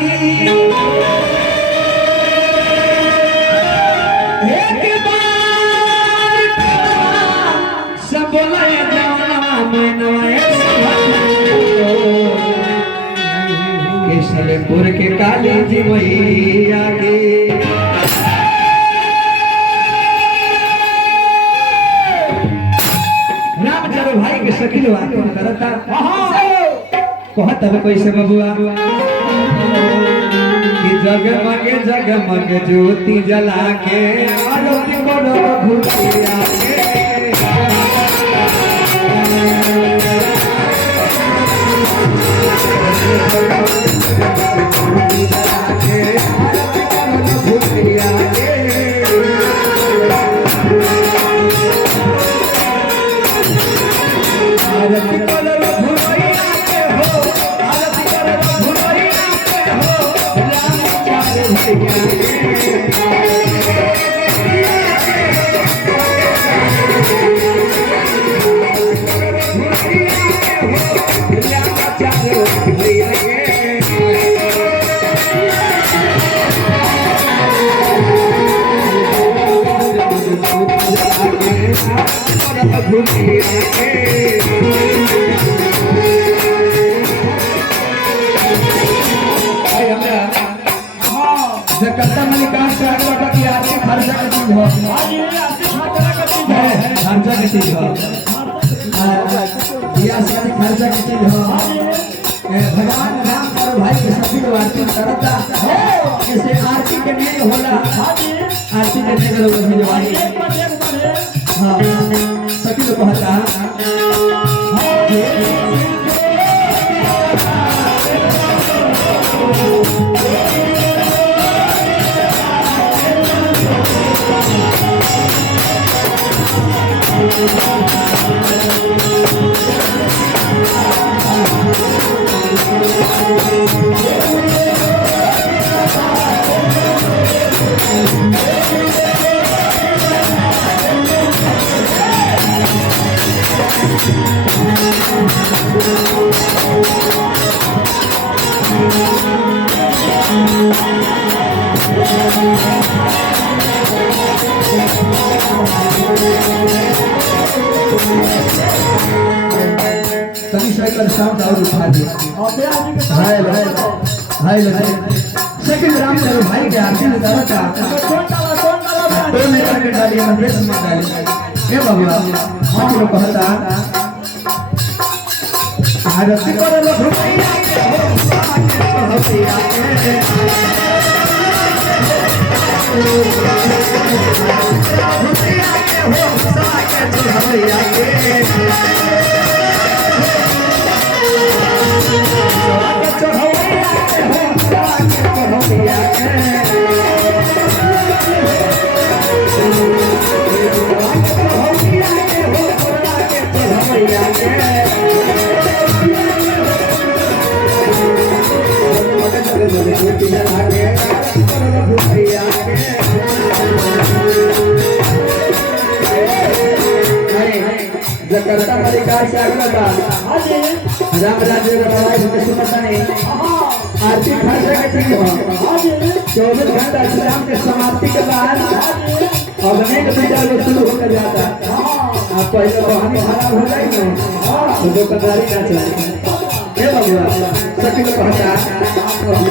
की एक बार सब बोलाए जाना मैनवाए केसरपुर के काली जी मैया के रामचंद्र भाई के शकील वाक्य करता कहता है कैसे बबुआ कि जगमग ज्योति जला के आरती करो घुटिया जकत्ता मलिका से आगे की आर्थिक खर्चा की चीज हो खर्चा की चीज हो या सारी खर्चा की चीज हो भगवान राम और भाई के सभी लोग आरती करता जैसे आरती के नहीं होला आरती के नहीं लोग जवानी हां सभी लोग कहता तभी साइकिल साउंड और उठा दे हाय सेकंड रामचंद्र भाई के आरती में करता तो मैं करके डाली मैं ड्रेस में डाली ए बाबा हम लोग कहता आरती करो लो भैया जकर्ता मलिका से आगे राम राज्य सुनता नहीं आरती खर्चा के चीज हो 24 घंटा इस्लाम के समाप्ति के बाद अग्नि का विचार शुरू होकर जाता आप पहले बहानी खराब हो जाए ना तो दुकानदारी ना चले ये बाबूआ सखी को कहता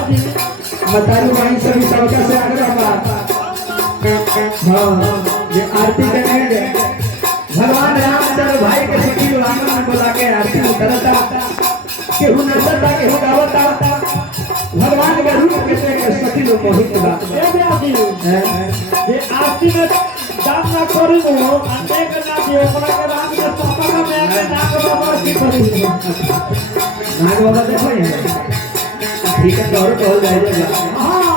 बतालू भाई सभी सबका से आग्रह हां ये आरती करेंगे भगवान रामचंद्र भाई के सखी आंगन में बुला के आरती करता के हुनरता के गावता भगवान के रूप के सखी लोग मोहित बा ये आरती में दान ना करी वो अंडे के ना दियो ओकरा के रात में पापा का मैं के ना करो बाबा की करी नाग बाबा देखो ये ठीक है और कहल जाएगा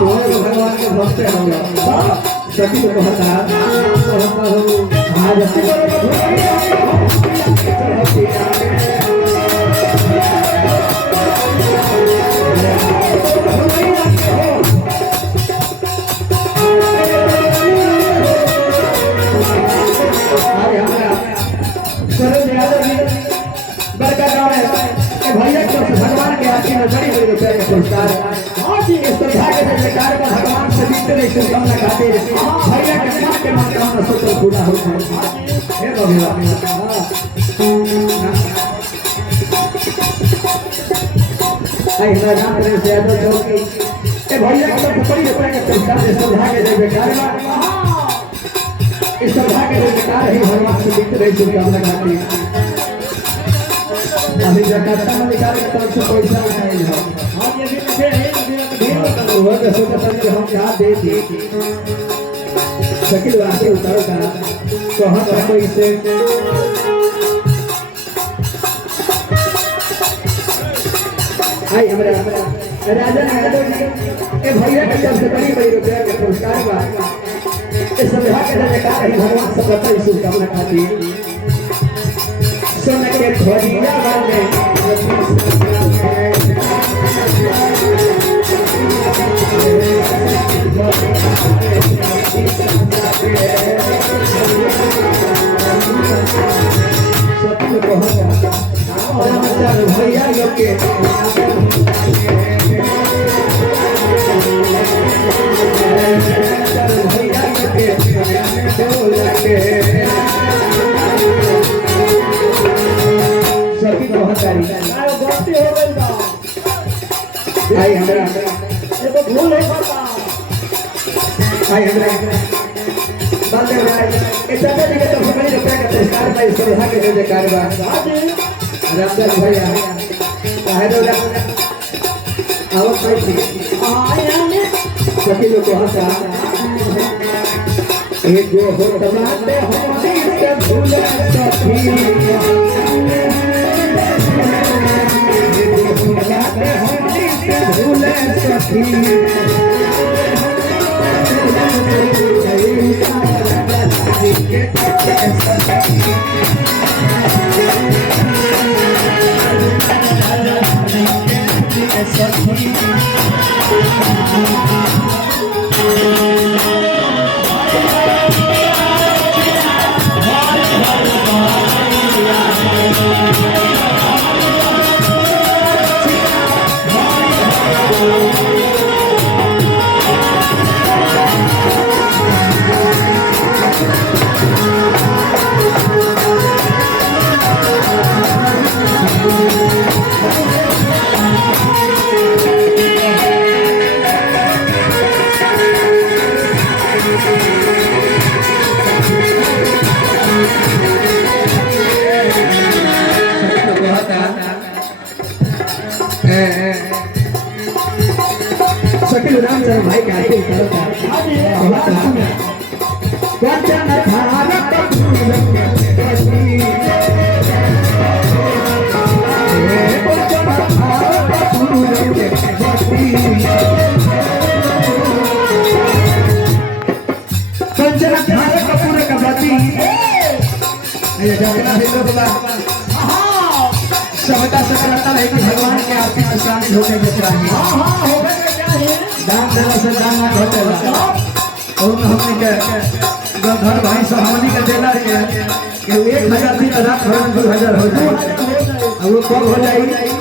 तो भगवान के भक्त होगा सभी को कहता आज भैया भगवान के आरती में बड़ी बड़ी रुपये के पुरस्कार इस सौभाग्य के जयकार का भगवान से बीते नहीं शुभकामना खातिर भैया के मन के मनोकामना सोचल पूरा हो जाए हे भगवान आई हमारा नाम रे से यादव चौकी ए भैया के तरफ बड़ी रुपये के पुरस्कार इस सौभाग्य के जयकार इस सौभाग्य के जयकार ही भगवान से बीते नहीं शुभकामना खातिर अभी जकाता में निकाले तो कुछ पैसा नहीं है हां ये भी मुझे है वो तो सोचा था कि हम क्या दे दी शकील वाके उतारो का तो हम कोई से आई हमारा राजा यादव जी ए भैया के सबसे बड़ी बड़ी रुपया के पुरस्कार बा इस सभा के जयकार ही भगवान से बता शुभकामना खातिर सोना के खोजिया बने भैया लोग के भैया लोग के सभी बहुत सारी गलती हो गई बा आई हमरा ये तो भूल हो गया आई हमरा बात है भाई ऐसा नहीं कि तो बड़ी रुपया का पुरस्कार का इस तरह के जो कारवा रामदास भैया काहे रो आओ भाई हां सभी लोग को हंसा एक जो हो तमाते होने से भूल सकी शकील रामचंद्र भाई का आगे करता वचन भारत पंचन भारत पूरे का बाती ये जातना है तो बोला सबका सकलता है कि भगवान के आरती में शामिल होने के चाहिए दान देने से दान ना घटेगा और हमने के घर भाई सब हमनी के देला के 1000 दिन रात भर में 2000 हो जाए और वो कब हो जाए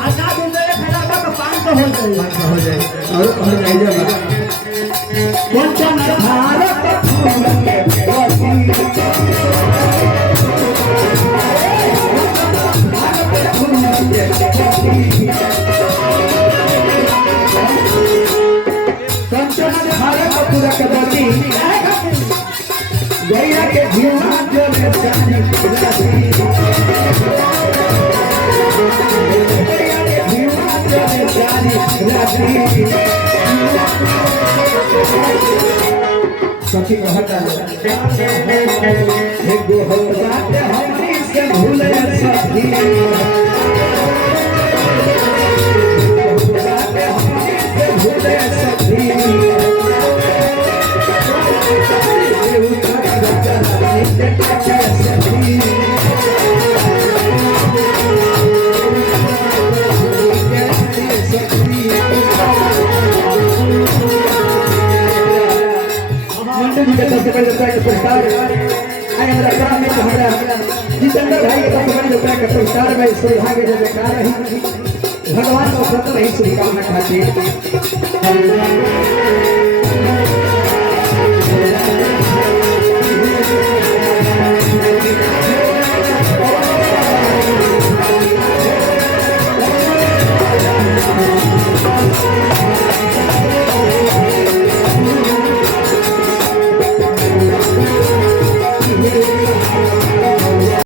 आधा दिन में 1000 का 500 हो जाए और हो जाएगा पंचन भारत पूरा कदमी गैया के जीवन जो में शादी गैया के जीवन जो में शादी सखी कहता एगो हो बात हमनी से भूले सखी भूले सखी मंडल जी के सबसे पहले रुपया के पुरस्कार आए हमारा काम में हमारा जितेंद्र भाई के सबसे पहले रुपया के पुरस्कार में सौभाग्य जो बेकार रही भगवान को सत्य रही शुभकामना खाती